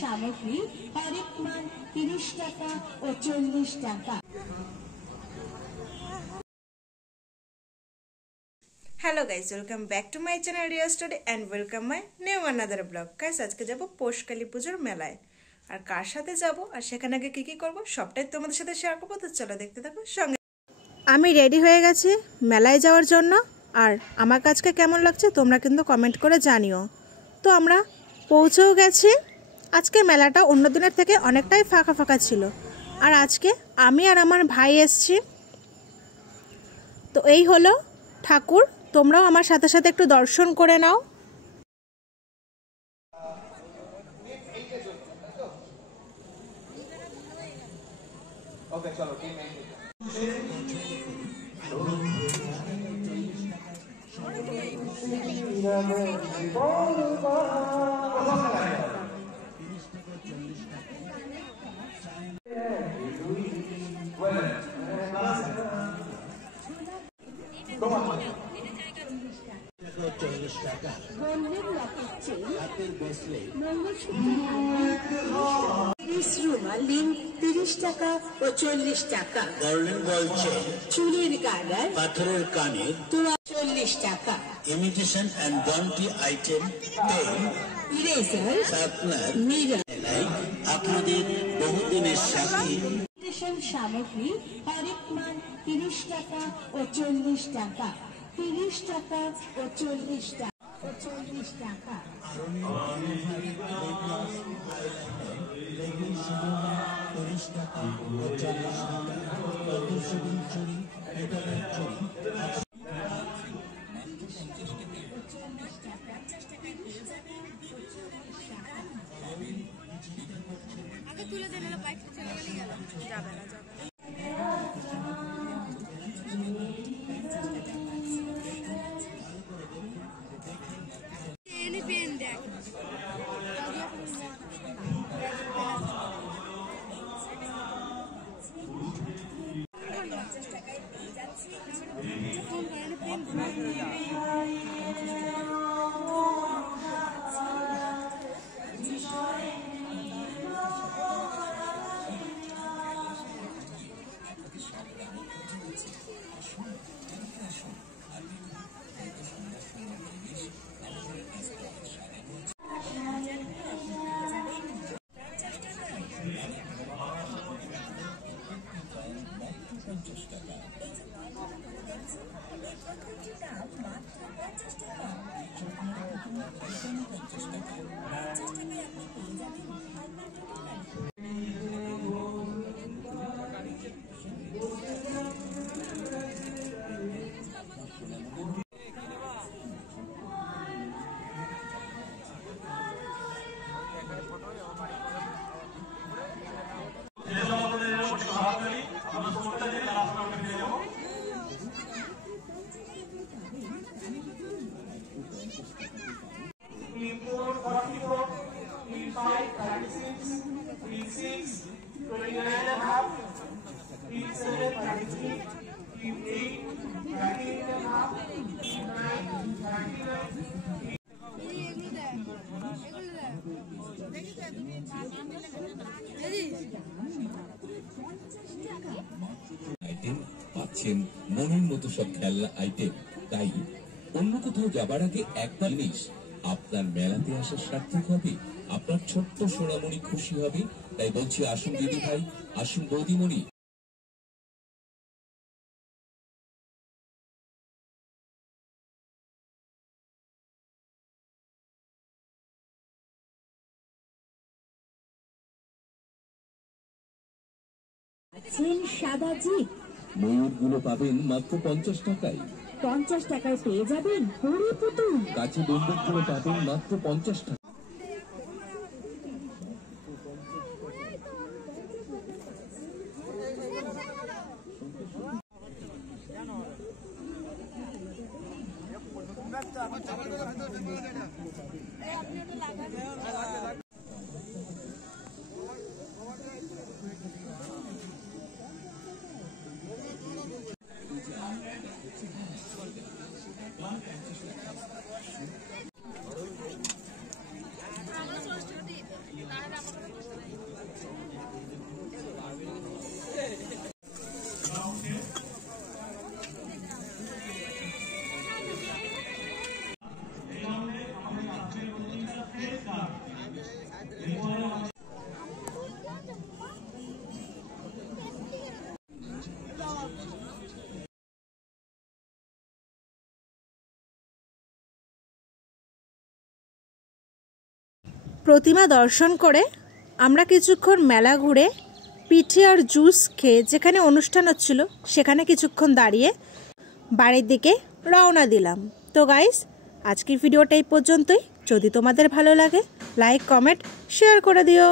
সামগ্রী হরেক মান 30 টাকা ও 40 টাকা। Hello guys, welcome back to my channel Riya story and welcome my new another vlog. Guys আজকে যাব পোষকালী পুজোর মেলায়, আর কার সাথে যাব আর সেখানে আগে কি কি করব সবটাই তোমাদের সাথে শেয়ার করব। তো চলো দেখতে থাকো সঙ্গে। আমি রেডি হয়ে গেছি মেলায় যাওয়ার জন্য, আর আমার কাজকে কেমন লাগছে তোমরা কিন্তু কমেন্ট করে জানিও। তো আমরা পৌঁছেও গেছি। আজকে মেলাটা অন্য দিনের থেকে অনেকটাই ফাঁকা ফাঁকা ছিল, আর আজকে আমি আর আমার ভাই এসেছি। তো এই হলো ঠাকুর, তোমরাও আমার সাথে সাথে একটু দর্শন করে নাও। রুমালিন 30 টাকা ও 40 টাকা। গোল্ডেন বল চেন, চুলের গার্ডার, পাথরের কানের 40 টাকা। ইমিটেশন এন্ড ডন্টি item, pen, eraser, sharpener, mirror, আপনাদের বহুদিনের সাথী সামগ্রী হরেক মান 30 টাকা ও 40 টাকা। 30 টাকা ও 40 টাকা ও 40 টাকা। আগে তুলে দেন, বাইক চলে গেলে যাবে না যাবে না। পেন দেখ আইটেম পাচ্ছেন মনের মতো সব খেলনা আইটেম। তাই অন্য কোথাও যাবার আগে একবার জিনিস আপনার মেলাতে আসা সার্থক হবে, আপনার ছোট্ট সোনামণি খুশি হবে। তাই বলছি, আসুন দিদি ভাই, আসুন বৌদিমণি। সাদা জিপ, ময়ূরগুলো পাবেন মাত্র 50 টাকায়। 50 টাকায় পেয়ে যাবেন হরি পুতুল। কাছে বন্দুকগুলো পাবেন মাত্র 50 টাকা। প্রতিমা দর্শন করে আমরা কিছুক্ষণ মেলা ঘুরে পিঠে আর জুস খেয়ে যেখানে অনুষ্ঠান হচ্ছিল সেখানে কিছুক্ষণ দাঁড়িয়ে বাড়ির দিকে রওনা দিলাম। তো গাইস, আজকের ভিডিওটা এই পর্যন্তই। যদি তোমাদের ভালো লাগে লাইক কমেন্ট শেয়ার করে দিও।